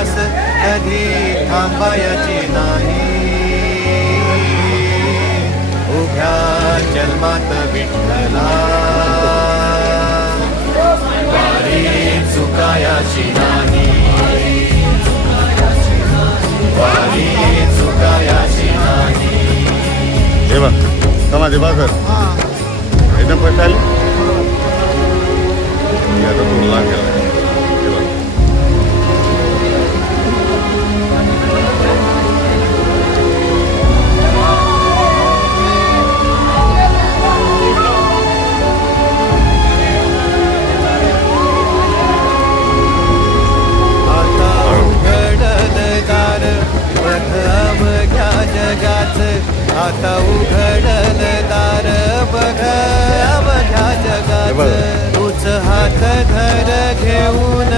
ध्यास कधी थांबायची नाही. उभ्या जन्मात विठ्ठला वारी चुकायाची नाही. वारी चुकायाची नाही. हे बघ समाधी बाकर एकदम पैसे आले आता तुला लागेल. हे बघ आता उघडल दार बघ अवघ्या जगात. तूच हात धर घेऊन